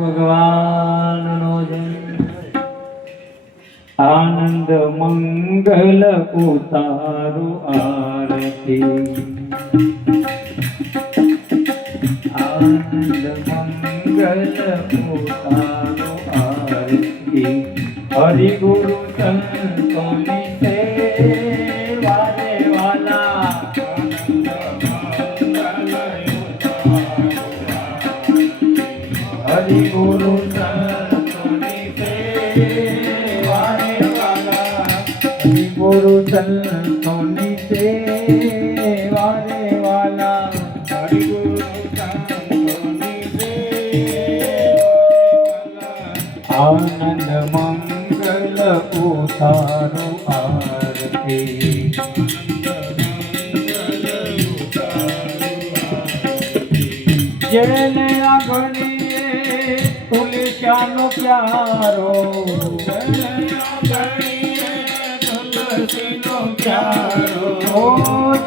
ભગવાનનો જય આનંદ મંગલ ઉતારો આરતી આનંદ મંગલ ઉતારો આરતી હરિ ગુરુ સંતોની સેવા રે વાલા હરિ ગુરુ સંતોની સેવા રે વાલા હરિ ગુરુ સંતોની સેવા રે વાલા હરિ ગુરુ સંતોની સેવા આનંદ મંગલ ઉતારો આરતી જેને આગળીએ તુલસીનો પ્યારો તુલસીનો પ્યારો ઓ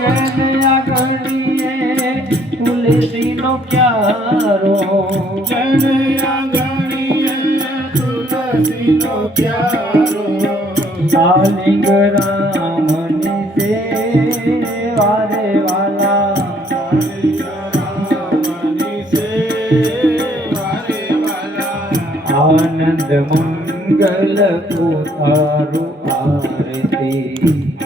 જેને આગળીએ તુલસીનો પ્યારો જેને આગળીએ તુલસીનો પ્યારો સાલિંગ રામની સેવા રે વાલા આનંદ મંગલ ઉતારો આરતી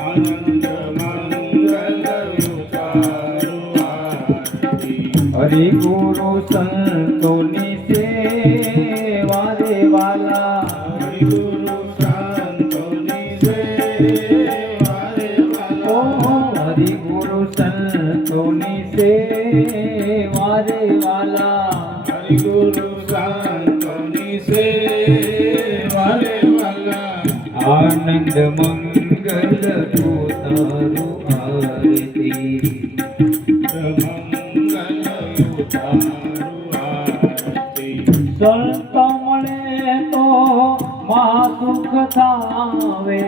આનંદ મંગલ ઉતારો આરતી હરિ ગુરુ સંતોની સેવા રે વાલા હરિ ગુરુ સંતોની સેવા રે વાલા હરિ ગુરુ સંતોની સેવા રે વાલા હરિ ગુરુ સંતોની સેવા રે વાલા આનંદ મંગલ ઉતારો આરતી મંગલ ઉતારો આરતી સંત મળે તો મહા સુખ થાવે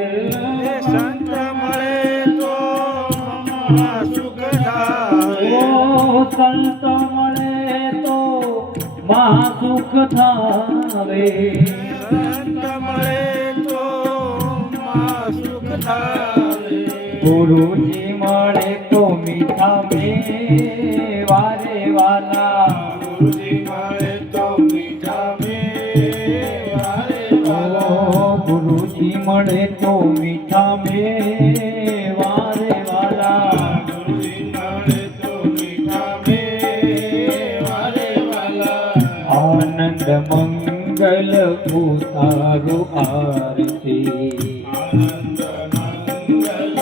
સંત મળે તો મહા સુખ થાવે ઓ સંત મળે તો મહા સુખ થાવે સંત મળે તો મહા સુખ થાવે ગુરુજી મળે તો મીઠા મેવા રે વાલા ગુરુજી મળે તો મીઠા મેવા રે વાલા ગુરુજી મળે તો મીઠા મેવા રે વાલા ગુરુજી મળે તો મીઠા મેવા રે વાલા આનંદ મંગલ ઉતારો આરતી આનંદ મંગલ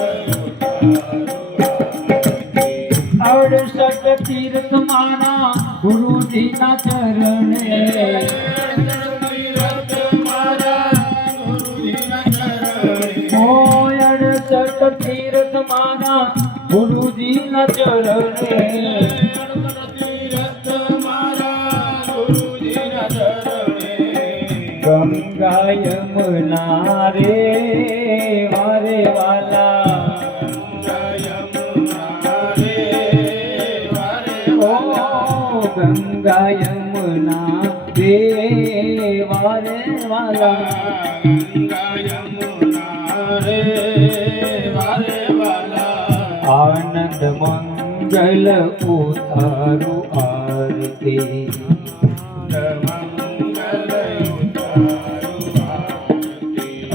અડસઠ તીર્થ મારા ગુરુજીના ચરણે અડસઠ તીર્થ મારા ગુરુજીના ચરણે ગંગા યમુના રે વારે વાલા ગંગા યમુના રે વારે વાલા ગંગા યમુના રે વારે વાલા આનંદ મંગલ ઉતારો આરતી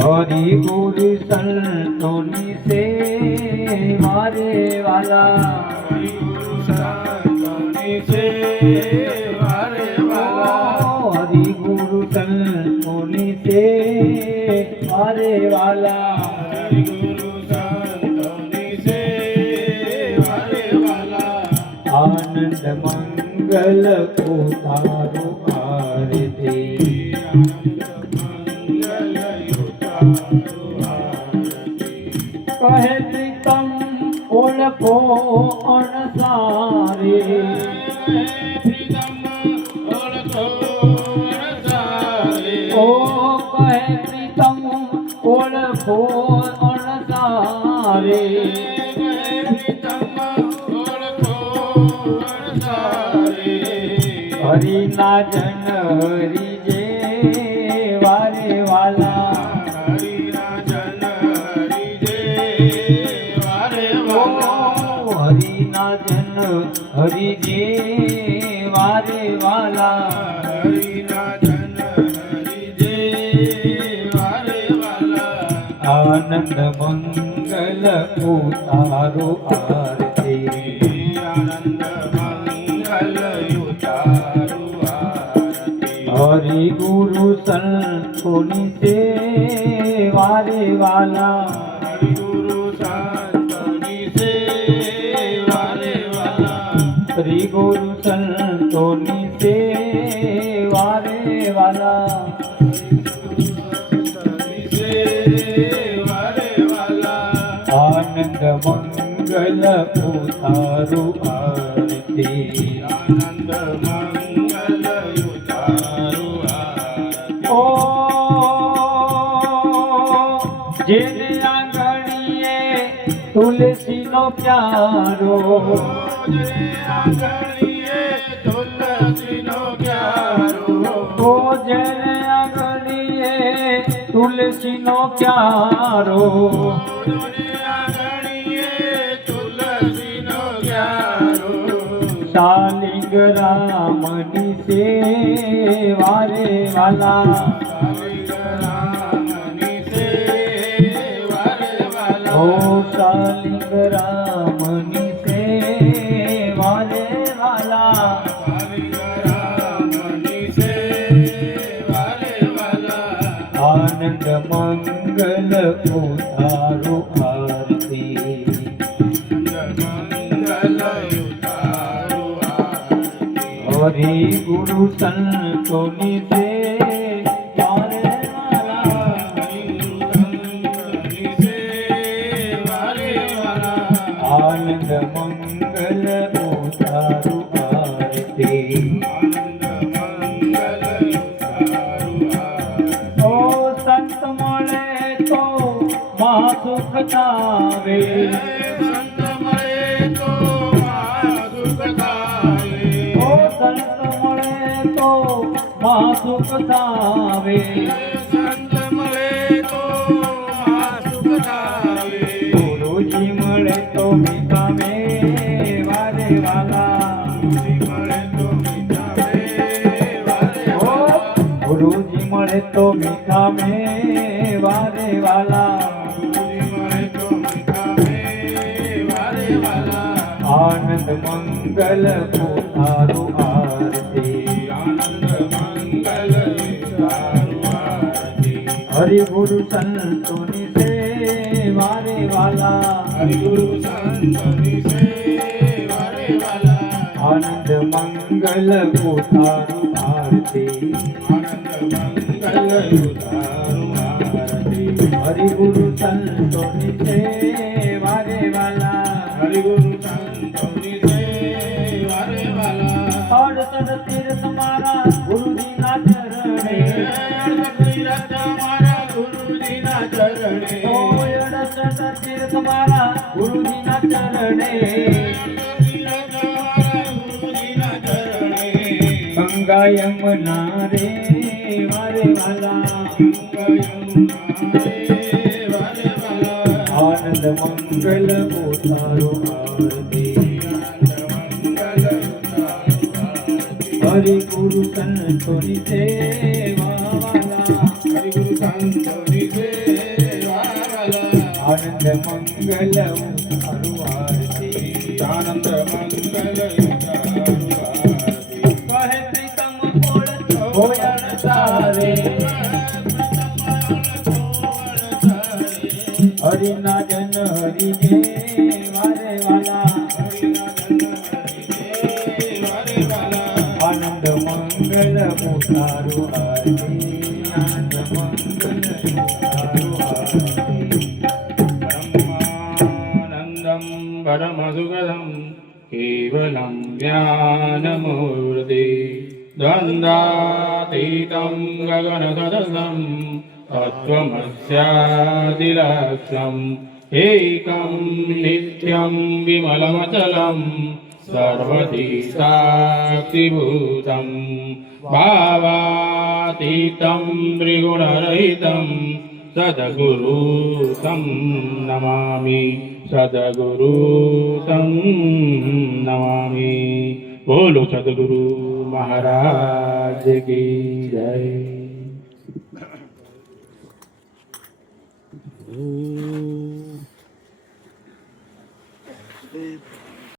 હરિ ગુરુ સંતોની સેવા રે વાલા હરિ ગુરુ સંતોની સેવા રે વાલા હરિ ગુરુ સંતોની સેવા રે વાલા હરિ ગુરુ સંતોની સેવા રે વાલા આનંદ મંગલ ઉતારો આરતી કહે પ્રીતમ ઓળખો અણસારે ઓ કહે પ્રીતમ ઓળખો અણસારે હરિના જન હરી જે વારે વાલા હરિના જન હરિ જે વારે વાલા હરિના જન હરિ જે વારે વાલા હરિના જન હરિ જે વારે વાલા આનંદ મંગલ ઉતારો આરતી આનંદ મંગલ ઉતારુ આરતી હરિ ગુરુ સંતોની સેવારે વાલા હરિ ગુરુ સંતની સેવારે વાલા શ્રી ગુરુ સંતોની સેવારે વાલા સંતની સેવારે વાલા આનંદ મંગલ ઉતારો આરતી આનંદ મંગલ ઉતારુ આરતી ઓ જેને આંગણીએ તુલસીનો પ્યારો જે આંગણીએ તુલસીનો પ્યારો ઓ જેને આંગણીએ તુલસીનો પ્યારો જે આંગણીએ તુલસીનો પ્યારો શાલિંગ રામની સેવારે વાલા રામની સેવારે વાલા ઓ શાલિંગ રામની સેવારે વાલા રામની સેવારે વાલા આનંદ મંગલ ઉતારો આરતી મંગલ ઉતારુ આરતી હરિ ગુરુ સંતોની સેવારે વાલા સંતની સેવારે વાલા આનંદ મંગલ ઉતારો આરતી આનંદ મંગલ ઉતારુ આરતી ઓ સંત મળે તો મહાસુખ થાવે સંત મળે તો સુખ થાય ઓ સંત મળે તો મહાસુખ થાવે સંત મળે તો સુખ થાય ગુરુજી મળે તો મીઠામે વારે વાલા મળે તો મીઠા વારે ઓ ગુરુજી મળે તો મીઠામે વારે વાલા મળે તો મીઠા વારે વાલા આનંદ મંગલ ઉતારો આરતી આનંદ મંગલ ઉતારુ આરતી હરિ ગુરુ સંતોની સેવારે વાલા હરિ ગુરુ સંતની સેવારે વાલા આનંદ મંગલ ઉતારો આરતી આનંદ મંગલ ઉતારુ આરતી હરિ ગુરુ સંતોની સેવારે વાલા હરિ ગુરુ સંતની સેવારે વાલા અડસઠ તીર્થ મારા ગુરુજીના ચરણે તીરથ મારા ગુરુજીના ચરણે ઓ અડસઠ તીર્થ મારા ગુરુજીના ચરણે તીરથ મારા ગુરુજીના ચરણે ગંગા યમુના રે વારે વાલા વારે વાલા આનંદ મંગલ ઉતારો આરતી હરિ ગુરુ સંતોની સેવા વાલા હરિ ગુરુ સંતની સેવા વાલા આનંદ મંગલ ઉતારો આરતી આનંદ મંગલ ઉતારુ આરતી કહે પ્રીતમ ભોયણ તારે હરિના જન હરિ જે વારે વાલા આનંદ મંગલ ઉતારો આરતી આનંદ મંગલ ઉતારો આરતી ब्रह्मानन्दं परमसुखदं केवलं ज्ञानमूर्ति द्वन्द्वातीतं गगनसदृशं तत्त्वमस्यादिलक्ष्यम् एकं नित्यं विमलमचलं सर्वधी साक्षिभूतं भावातीतं त्रिगुणरहितं सद्गुरु तं नमामि सद्गुरु तं नमामि। बोलो सद्गुरु महाराज की जय।